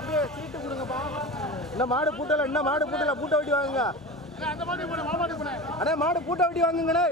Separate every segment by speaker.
Speaker 1: தம்பி சீட்டு கொடுங்கப்பா. இன்னும் மாடு பூட்டல இன்னும் மாடு பூட்டல? பூட்ட வட்டி வாங்குங்க. அண்ணே மாடு பூட்ட வட்டி வாங்குங்கண்ணே.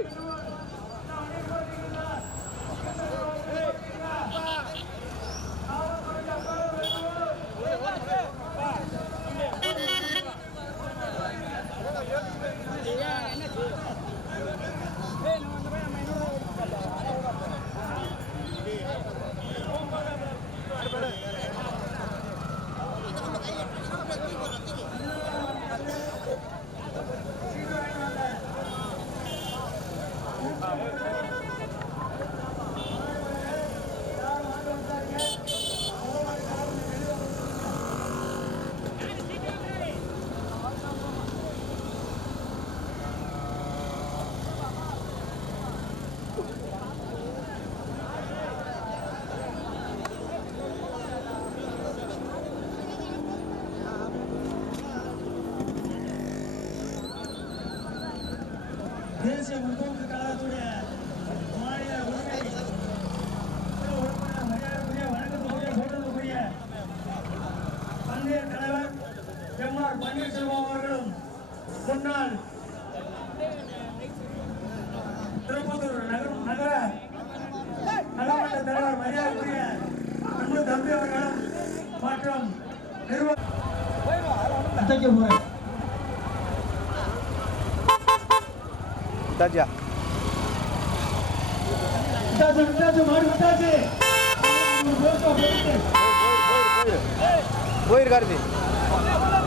Speaker 1: போயிருக்காருது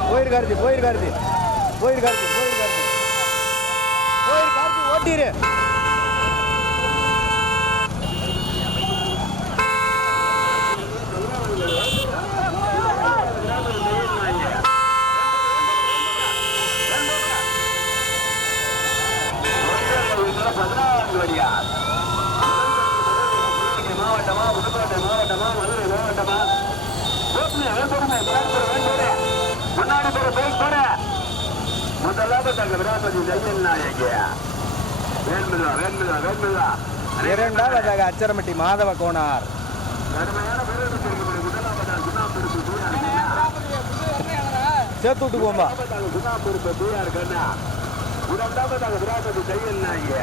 Speaker 1: போயிருக்காருது போயிருக்காருது போயிருக்காருது போயிருக்காருது போயிருக்காருது ஓட்டிரு.
Speaker 2: மாவட்டமா புதுக்கோட்டை மாவட்டமா மதுரை மாவட்டமா முன்னாடி போற முதலாவது தங்க விராபதி ஜெயன் வேண்மில்லா வேண்மில்லா வேண்மில்லா
Speaker 1: இரண்டாவதாக அச்சரமட்டி மாதவ கோனார். சேர்த்து விட்டு போம்பா.
Speaker 2: தூயார் கண்ணா இரண்டாவதாக விராபதி ஜெயன் நாயகிய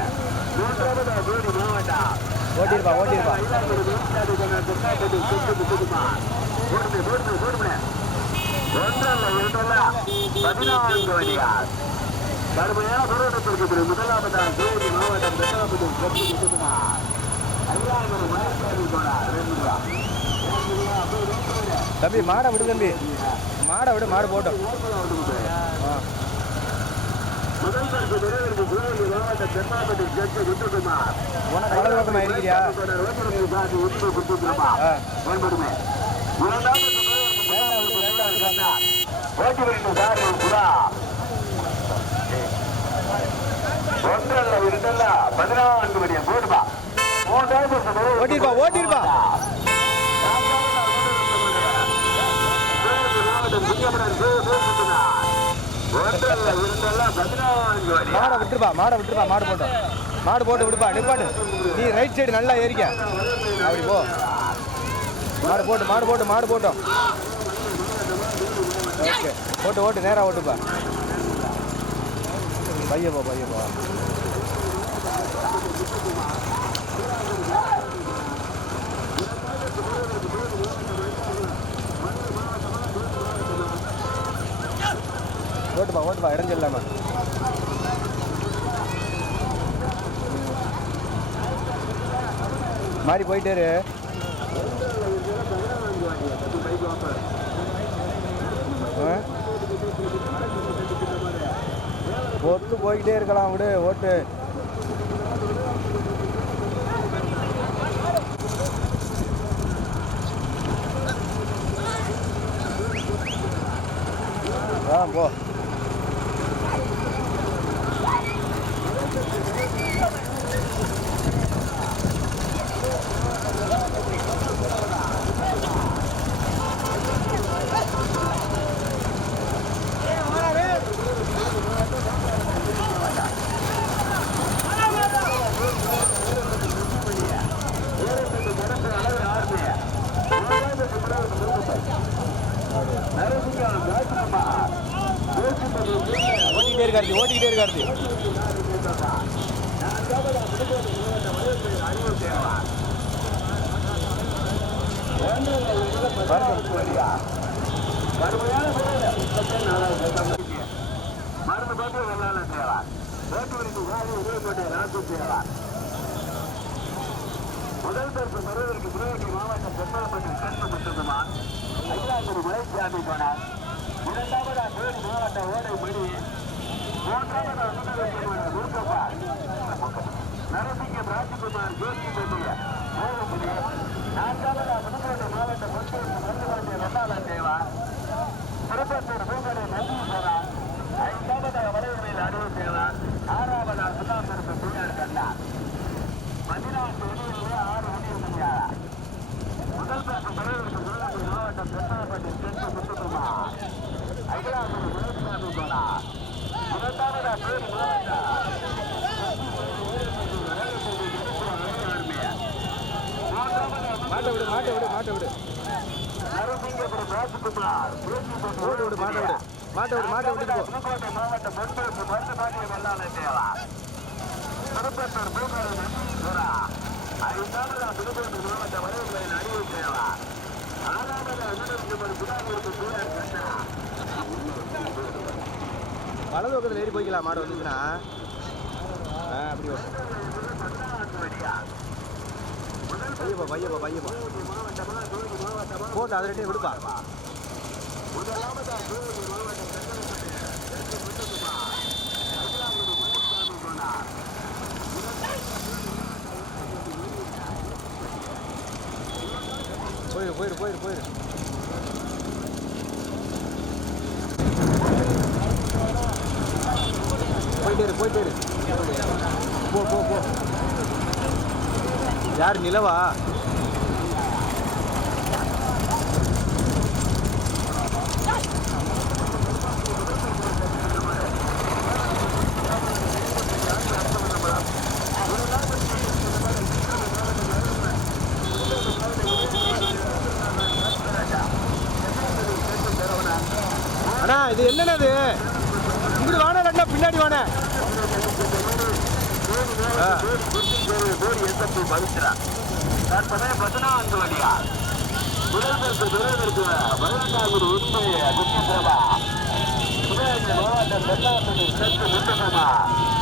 Speaker 2: மூன்றாவதாக தூரி மாவட்டம்
Speaker 1: ஓட்டிருப்பா ஓட்டிருப்பா.
Speaker 2: பதினான்கு வழியார் கடுமையான போராட்டத்திற்கு முதலாவதாக தேனி மாவட்டம் இரண்டாவது செப்பு குமார் ஐயாயிரம் மயக்காடி போனார் ரெண்டு ரூபா.
Speaker 1: தம்பி மாடை விடு தம்பி. மாடை விடு மாடு போட்டோம்
Speaker 2: முதல் பரிசு பெறுவதற்கு தென்னாப்பட்டி ஜட்ஜு குத்துக்குமார்
Speaker 1: உனக்கு வலது இருக்கிறியா ஆ. ஓட்டிருப்பா ஓட்டிருப்பா. மாடை விட்டுருப்பா மாடை விட்டுருப்பா மாடு போட்டோம் மாடு போட்டு விடுப்பா நிப்பாட்டு. நீ ரைட் சைடு நல்லா ஏறிக்க. அப்படி போ. மாடு போட்டு மாடு போட்டு மாடு போட்டோம். ஓகே. ஓட்டு ஓட்டு நேராக ஓட்டுப்பா. பையப்பா பையப்பா ஓட்டுப்பா ஓட்டுப்பா இடைஞ்சில்லாம மாறி போயிட்டே ஒத்து போய்கிட்டே இருக்கலாம் விடு ஓட்டு. ஆ போ.
Speaker 2: மருந்து பார்த்து வெள்ளாள செய்யலாம் வேட்டுவரிக்கு வாரி உதவிப்பட்டு ராசி செய்யலாம் முதல் பரிசு பெறுவதற்கு சிவகங்கை மாவட்டம் பெருமாள்பட்டி சென்று முத்துக்குமா ஐயாயிரம் மலைச்சாமி போனார் இரண்டாவதா தேனி மாவட்டம் ஓடை மணி மூன்றாவதா சுந்தரமான குருக்கப்பா நரசிங்கம் ராஜகுமார் ஜோதி பெண்ணிய ஓடுமணி புதுக்கோட்டை மாவட்டம் பொறுப்பேற்று மருந்துவாண்டிய வெள்ளாள தேவா திருப்பத்தூர் பூங்கடை நந்தீஸ்வரா ஐந்தாவதாக வளைவுமையில் அறுபது தேவா ஆறாவதா சுண்ணாம்பருப்பு பிள்ளையார் கண்ணா பதினான்கு வெளியூர் ஆறு வெளியூர் முதல் பேசு தலைவருக்கு சிவகங்கை மாவட்டம் பெருமாள்பட்டி தெற்கு முத்துக்குமா அகிலாபுரி முயற்சாமி போனா இரண்டாவதா தேனி மாவட்டம்
Speaker 1: மாட்டை விடு மாட்டை விடு மாட்டை விடு
Speaker 2: நரசிங்கபுரம் ராஜகுமார்
Speaker 1: ஓடு விடு மாட்டை விடு மாட்டை விடு மாட்டை விட்டு போ
Speaker 2: புதுக்கோட்டை மாவட்டம் பொறுப்பேற்பு மருந்துபாட்டிய வெள்ளாள தேவா திருப்பத்தூர் பூங்கோடு நந்தீஸ்வரா ஐந்தாவதா புதுக்கோட்டை மாவட்ட வரைவுகளின் அறிவு தேவா ஆறாவதா அண்ணன் குடாமூருக்கு சூழல் கண்ணா
Speaker 1: வலது பக்கத்தில் ஏறி போய்க்கலாம் மாடு வந்துச்சுன்னா. அப்படி பையப்பா பையப்பா பையப்பா. போட்டு அதை விடுப்பா. போயிரு போயிரு போயிரு. போயிட்டேரு போயிட்டேரு போ போ போ. யார் நிலவா? இது? என்னது இங்கிட்டு வாணா ரெண்டா பின்னாடி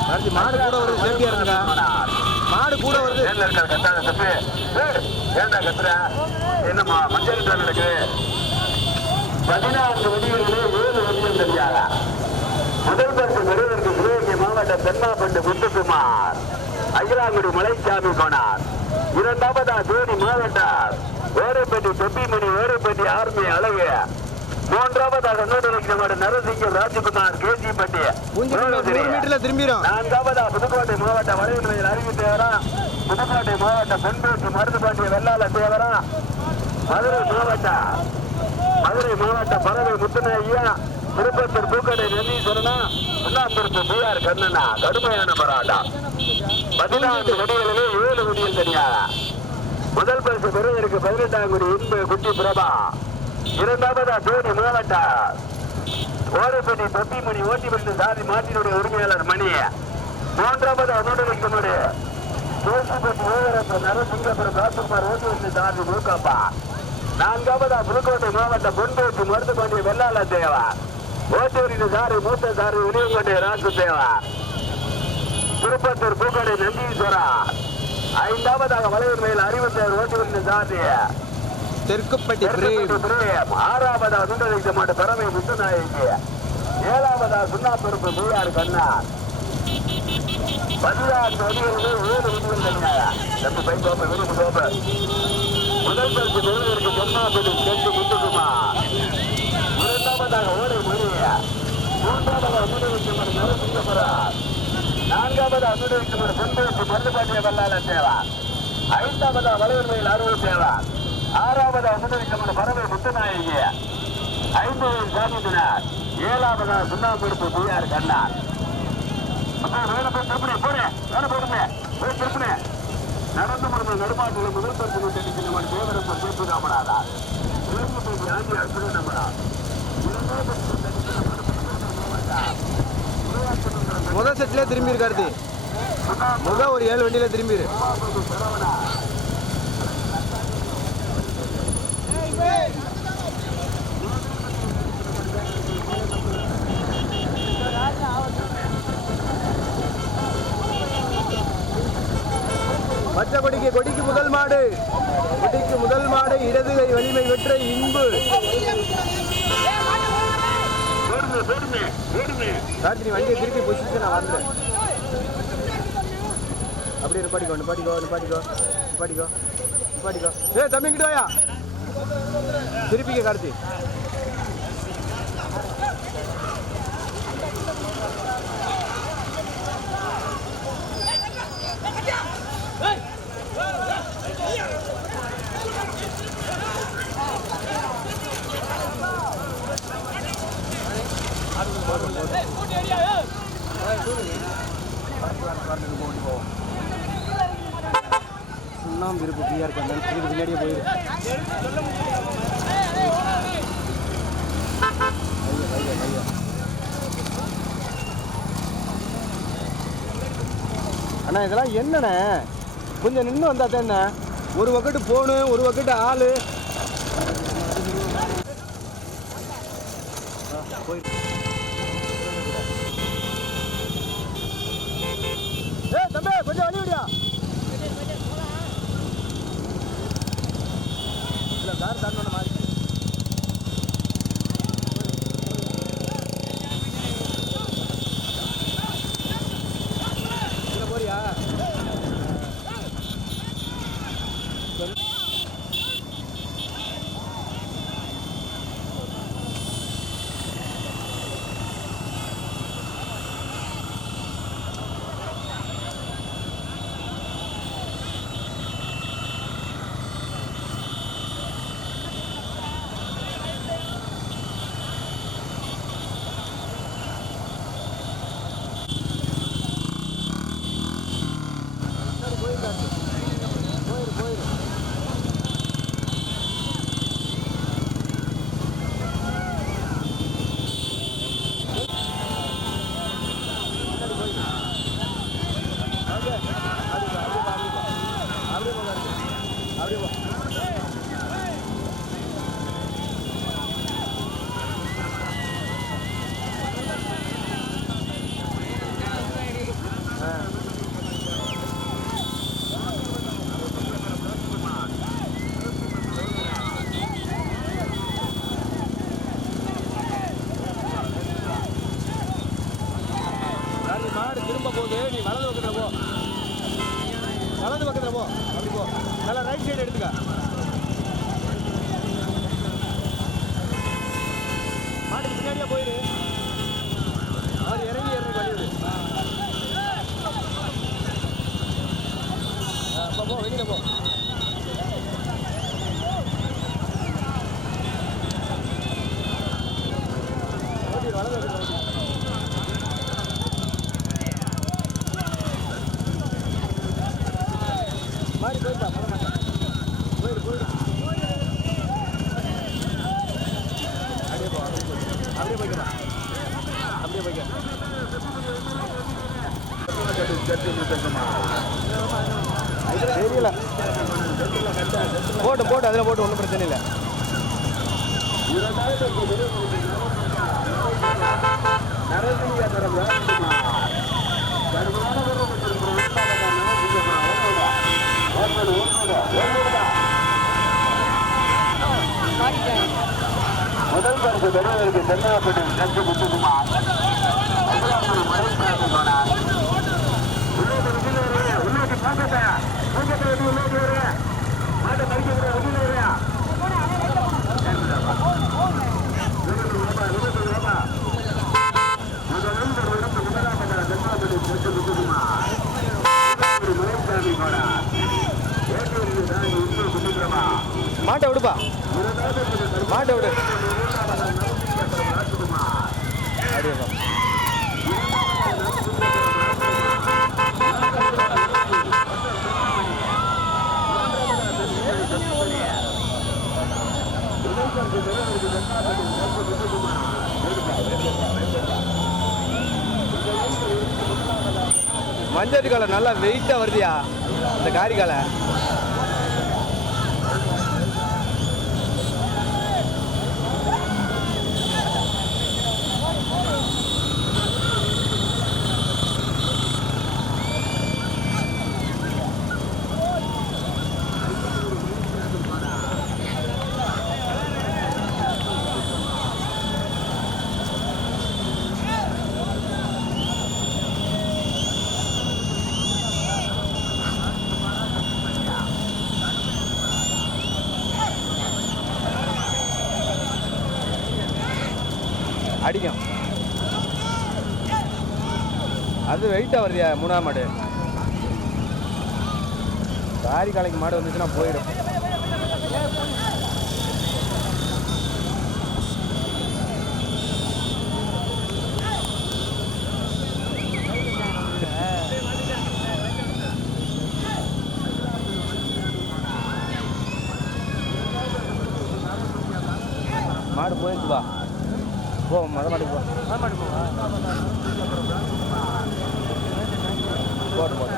Speaker 1: மாருதி மாடு கூட வருது சேஃப்டியா இருங்கடா மாடு கூட வருது
Speaker 2: என்னம்மா மஞ்சள் நடக்குது. பதினான்கு வடிகளிலே ஏழு வருஷம் தெரியாதா முதல் பரிசு பெறுவதற்கு சிவகங்கை மாவட்டம் தென்னாப்பட்டு முத்துக்குமார் அகிலாங்குடி மலைச்சாமி போனார் இரண்டாவதா தேனி மாவட்டம் ஓரைப்பட்டி தொப்பிமணி ஓரைப்பட்டி ஆர்மி அழகு மூன்றாவதாக நூறு நரசிங்கம் ராஜகுமார்
Speaker 1: மீட்டர்ல திரும்பிடும்.
Speaker 2: நான்காவதா புதுக்கோட்டை மாவட்ட வளைவுகளில் அறிவு தேவரா புதுக்கோட்டை மாவட்ட பொன்பேட்டு மருதுபாண்டிய வெள்ளாள தேவரா மதுரை மாவட்டம் மதுரை மாவட்ட பறவை முத்துனையா திருப்பத்தூர் பூக்கடை நெல்லீஸ்வரனா உண்ணாத்திருப்பு பிஆர் கண்ணனா கடுமையான போராட்டம் பதினான்கு வடிகளிலே ஏழு வடிகள் தனியா. முதல் பரிசு பெறுவதற்கு பதினெட்டாம் குடி இன்பு குட்டி பிரபா. இரண்டாவதா தேனி மாவட்டம் ஓரப்பட்டி தொப்பிமணி ஓட்டிப்பட்டு சாதி மாட்டினுடைய உரிமையாளர் மணி. மூன்றாவது அனுடலிக்கனுடைய தோசிப்பட்டி ஓவரப்ப நரசிங்கபுரம் ராசுமார் ஓட்டுவட்டு சாதி மூக்கப்பா நான்காவதா புதுக்கோட்டை மாவட்டம் பொன்பேட்டு மருத்துவமனை வெள்ளாள தேவா. ஓட்டூரின் சாரி மூத்த சாரி உளியங்கோட்டை ராசு தேவா. திருப்பத்தூர் பூக்கடை நந்தீஸ்வரா. ஐந்தாவதாக வளைவர் மேல் அறிவத்தேவர் ஓட்டுவரின் சாதி
Speaker 1: தெற்குப்பட்டி பிரேம்.
Speaker 2: ஆறாவதா சுந்தரிக்க மாட்ட பறவை முத்துநாயகி. ஏழாவதா சுண்ணாப்பருப்பு பிஆர் கண்ணா. பதினாறு அடிகளுக்கு ஏழு விதிகள் தெரியாதா ரெண்டு பை கோப்பை விரும்பு கோப்பை முதல் பரிசு பெறுவதற்கு சொன்னாப்படி சென்று முத்துக்குமா இரண்டாவதாக ஓடை மொழியா மூன்றாவதாக அமுதவிக்குமர் நரசிங்கபுரா நான்காவது அமுதவிக்குமர் செம்பேசி மருதுபாட்டிய வல்லாள சேவா ஐந்தாவது வளைவர்மையில் அறுபது சேவா ஆறாவது அமுதவிக்குமர் பறவை முத்துநாயகி. ஐந்து சாமிதினார் ஏழாவது சுண்ணாம்பருப்பு பிஆர் கண்ணார். நடந்து முடிந்த நடுமாட்டில் முதல் பரிசு தெரிவித்து போய் ஆண்டி
Speaker 1: முதல் செட்லேயே திரும்பி இருக்காருதி முதல் ஒரு ஏழு வண்டியில திரும்பிடு மற்ற கொடிக்கு கொடிக்கு முதல் மாடு. கொடிக்கு முதல் மாடு இடது கை வலிமை வெற்ற இன்பு. ராத்திரி வண்டியை திருப்பி பொசிச்சு நான் வந்தேன். அப்படியே நிப்பாட்டிக்கோ நிப்பாட்டிக்கோ நிப்பாட்டிக்கோ நிப்பாட்டிக்கோ நிப்பாட்டிக்கோ. ஏ திருப்பிக்க கருத்தி. வாயா திருப்பிக்க கார்த்தி சுண்ணாம்பு இருப்பு ஃப்ரீயாக இருக்கு. அந்த இதுக்கு பின்னாடியே போயிரு. ஐயா, ஐயா, ஐயா. அண்ணா இதெல்லாம் என்னண்ணே? கொஞ்சம் நின்று வந்தா தான் ஒரு பக்கெட்டு போனு ஒரு பக்கெட்டு ஆளு. போயிட்டு போயிரு. ஏய் தம்பி கொஞ்சம் வழி விடியா இல்லை கார் தாண்டணும் மாதிரி
Speaker 2: பரிசு பெறுவதற்கு தென்னாப்பட்டு கட்சி முத்துக்குமார் உள்ளாட்டி வெளியில வருங்க உள்ளாட்டி பாக்கட்ட மாட்டை பறிக்க விட வெளியில
Speaker 1: மாட்டை விடுப்பா. மாட்டை விடு. அப்படியே மஞ்சள் காலை நல்லா வெயிட்டாக வருதியா அந்த காரி காலை அடிக்கும் அது வெயிட்டாக வருதியா? மூணாம் மாடு. காரி காலைக்கு மாடு வந்துச்சுன்னா போயிடும் மாடு போயிடுச்சு வா போ மொதல் மாட்டுக்கு போ போட்டு போட்டு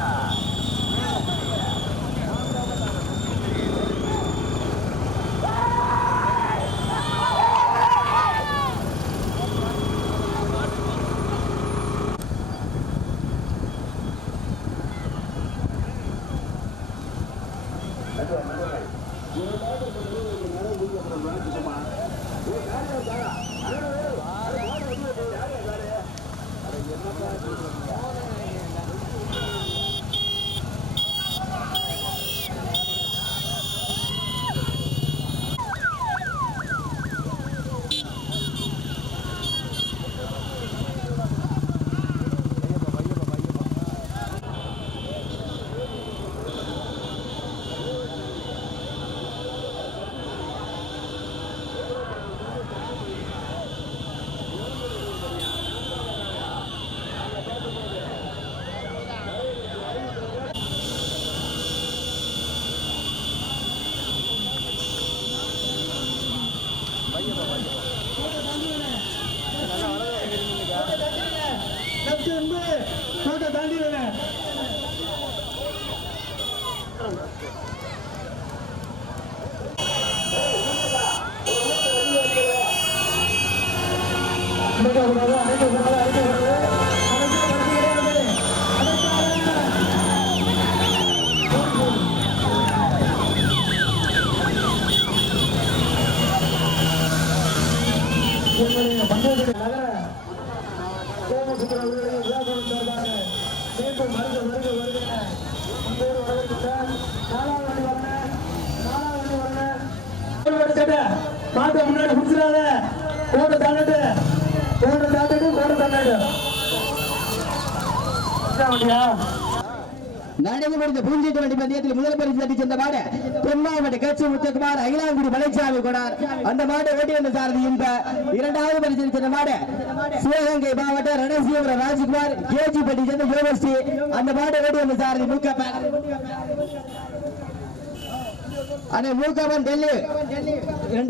Speaker 3: பத்து என்பது கோட்டை தாண்டிடுறேன் அடைக்கக்கூடாது கோட்டை தாண்டிட்டு கோட்டை தாண்டிட்டு கோட்டை தாண்டிட்டு வண்டியா?
Speaker 4: நடந்து வண்டி பந்தயத்தில் முதல் பரிசு தட்டி சென்ற மாடு பெருமாவட்ட கட்சி முத்தகுமார் அகிலாங்குடி மலைச்சாமி கொண்டார். அந்த மாடு ஓட்டி வந்த சாரதி இந்த இரண்டாவது பரிசு சென்ற மாடு சிவகங்கை மாவட்டம் ரணசீவரம் ராஜ்குமார் கேஜி பட்டி சேர்ந்த யூனிவர்சிட்டி. அந்த மாடு ஓட்டி வந்த சாரதி முக்கப்பன். அண்ணே மூக்கப்பன் டெல்லி.